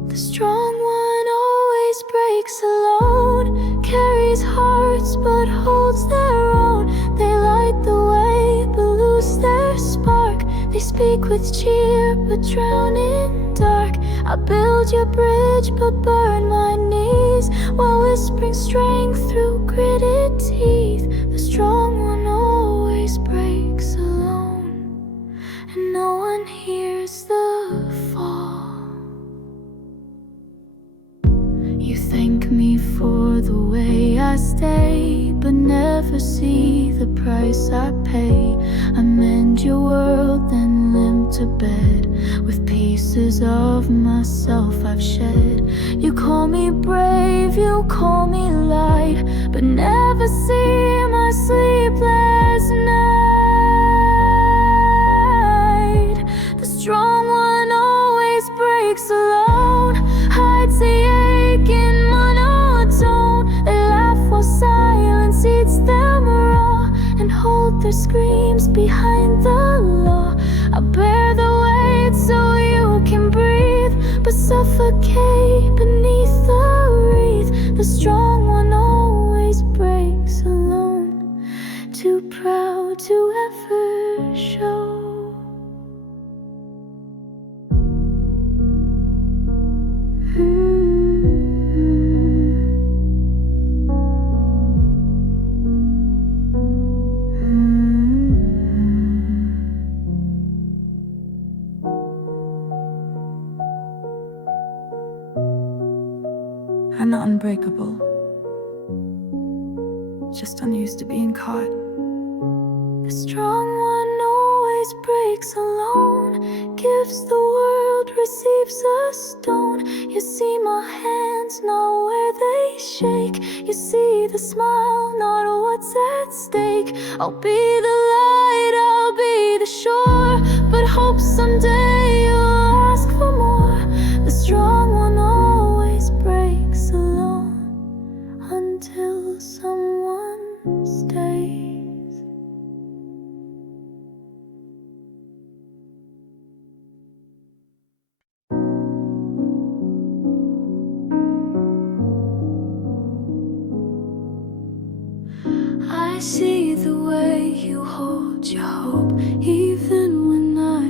The strong one always breaks alone, carries hearts but holds their own. They light the way but lose their spark. They speak with cheer but drown in dark. I build your bridge but burn my knees, while whispering strength through gritted teeth. The strong one always breaks alone, and no one hears the fall. You thank me for the way I stay, but never see the price I pay. I mend your world, then limp to bed with pieces of myself I've shed. You call me brave, you call me light, but never see my sleepless night. The strong one always breaks alone, hides the ache in monotone. They laugh while silence eats them raw, and hold their screams behind the law. I bear the weight so you can breathe, but suffocate beneath the wreath. The strong one always breaks alone, too proud to ever show. I'm not unbreakable, just unused to being caught. The strong one always breaks alone, gives the world, receives a stone. You see my hands, not where they shake. You see the smile, not what's at stake. I'll be the light, I'll be the shore, but hope someday you'll ask for more. The strong one always breaks alone, until someone stays. I see the way you hold your hope, even when I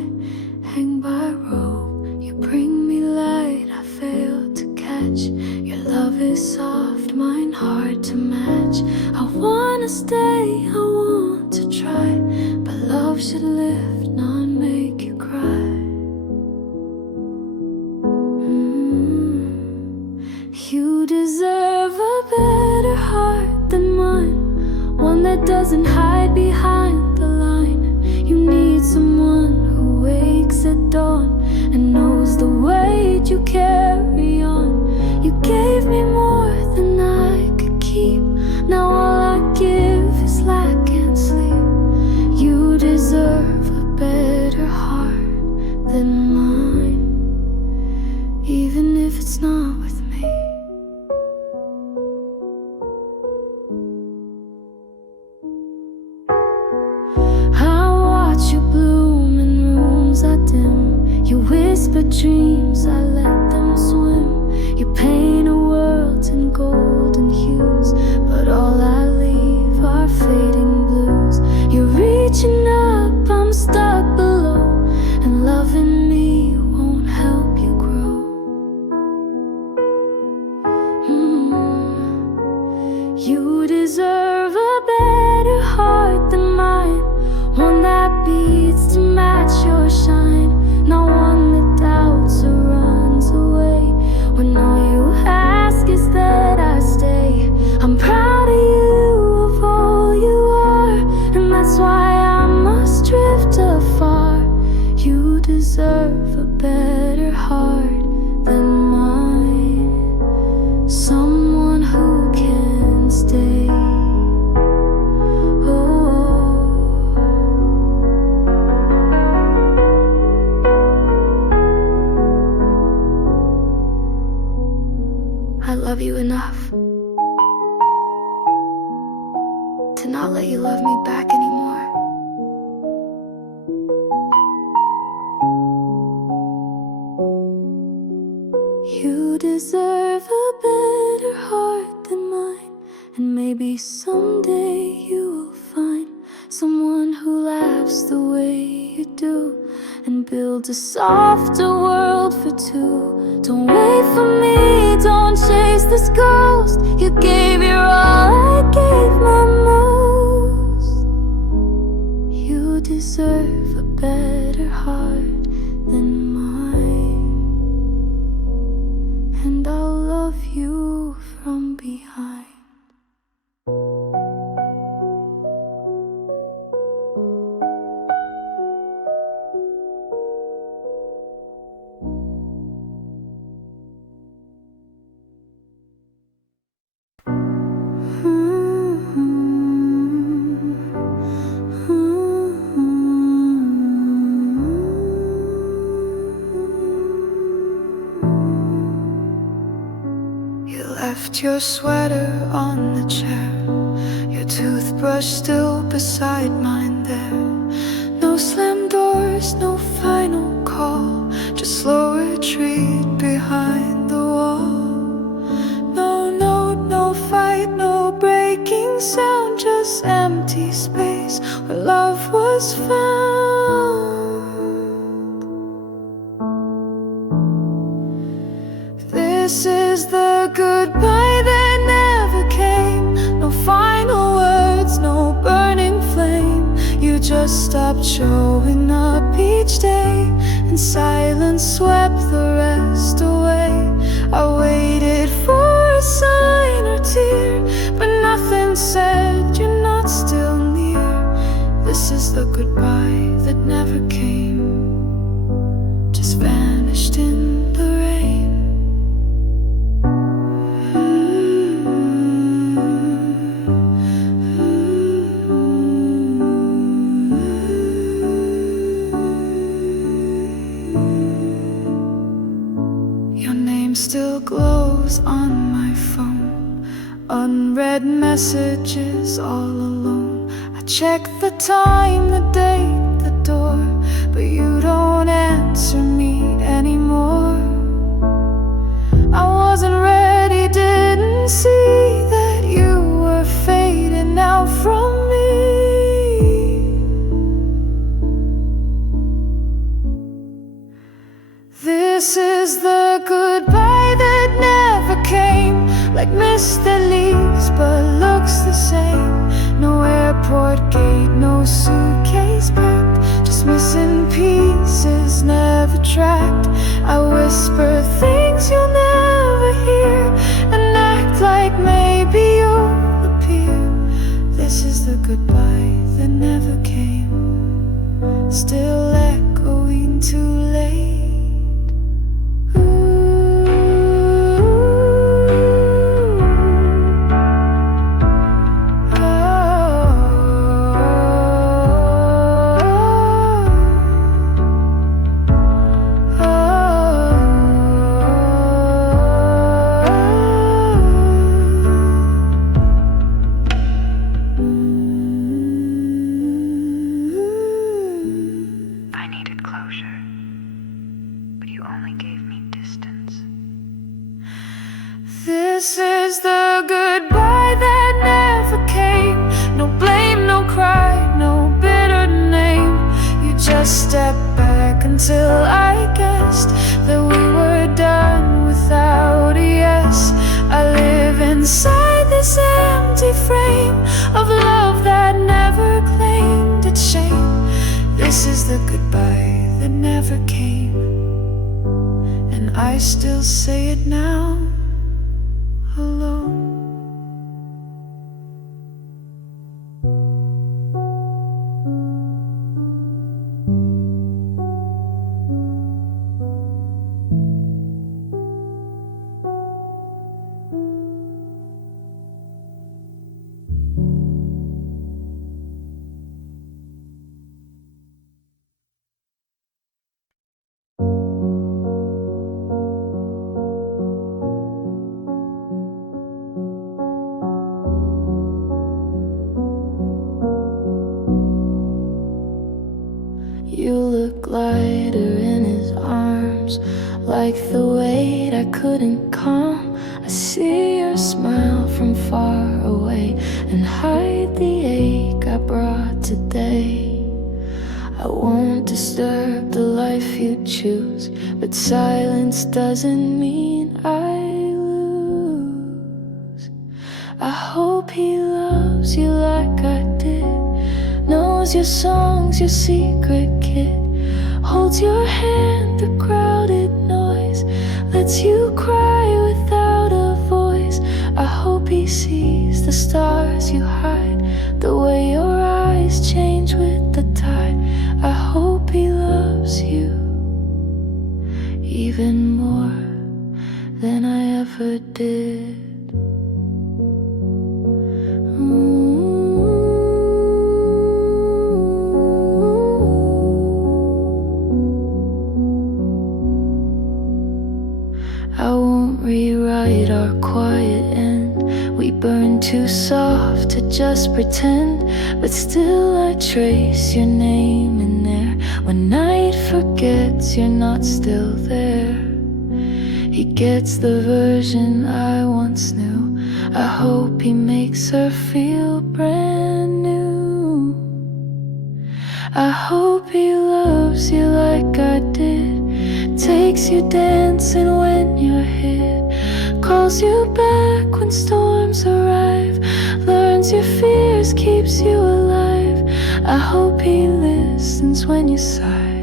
hang by rope. You bring me light I fail to catch. Your love is soft, mine hard to match. I wanna stay, I want to try, but love should lift, not make you cry. You deserve a better heart than mine, one that doesn't hide behind the line. You need someone who wakes at dawn and knows the weight you carry on. You gave me more than I could keep, now all I give is lack and sleep. You deserve a better heart than mine, even if it's not with me. I deserve a better heart than mine, one that beats to match your shine, not one that doubts or runs away when all you ask is that I stay. I'm proud of you, of all you are, and that's why I must drift afar. You deserve a better heart than mine, someone who can stay. I love you enough to not let you love me back anymore. You deserve a better heart than mine, and maybe someday you will find someone who laughs the way you do and builds a softer world for two. Don't wait for me, don't chase this ghost. You gave your all, I gave my most. You deserve a better heart than mine, and I'll love you from behind. Left your sweater on the chair, your toothbrush still beside mine there. No slam doors, no final call, just slow retreat behind the wall. No note, no fight, no breaking sound, just empty space where love was found. This is the goodbye that never came. No final words, no burning flame. You just stopped showing up each day, and silence swept the rest away. I waited for a sign or tear, but nothing said you're not still near. This is the goodbye that never came, just vanished in the rain. Still glows on my phone, unread messages all alone. I check the time, the date, the door, but you don't answer me anymore. I wasn't ready, didn't see that you were fading out from me. This is the goodbye that never came, like mist that leaves but looks the same. No airport gate, no suitcase packed, just missing pieces never tracked. I whisper things you'll never hear and act like maybe you'll appear. This is the goodbye that never came, still echoing too late. This is the goodbye that never came. No blame, no cry, no bitter name. You just stepped back until I guessed that we were done without a yes. I live inside this empty frame, is the goodbye that never came, and I still say it now, alone. You look lighter in his arms, like the weight I couldn't calm. I see your smile from far away and hide the ache I brought today. I won't disturb the life you choose, but silence doesn't mean I lose. I hope he loves you like I did, knows your songs, your secret kid, holds your hand through crowded noise, lets you cry without a voice. I hope he sees the stars you hide, the way your eyes change with the tide. I hope he loves you even more than I ever did. I won't rewrite our quiet end. We burn too soft to just pretend, but still I trace your name in there. When night forgets you're not still there, he gets the version I once knew. I hope he makes her feel brand new. I hope he loves you like I did, takes you dancing when you're hid, calls you back when storms arrive, learns your fears, keeps you alive. I hope he listens when you sigh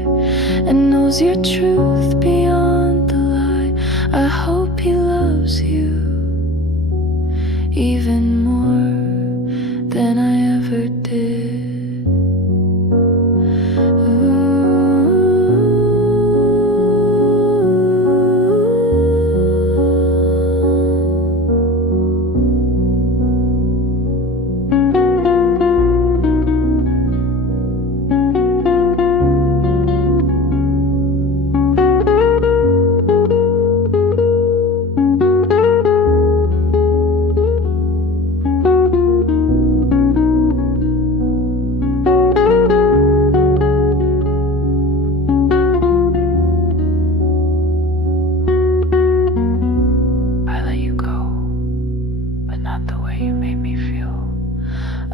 and knows your truth beyond the lie. I hope he loves you even more than I ever did.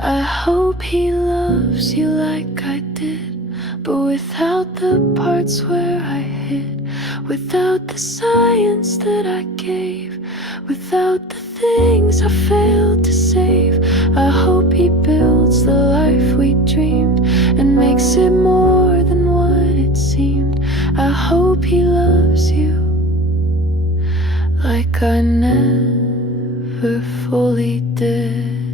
I hope he loves you like I did, but without the parts where I hid, without the science that I gave, without the things I failed to save. I hope he builds the life we dreamed and makes it more than what it seemed. I hope he loves you like I never fully did.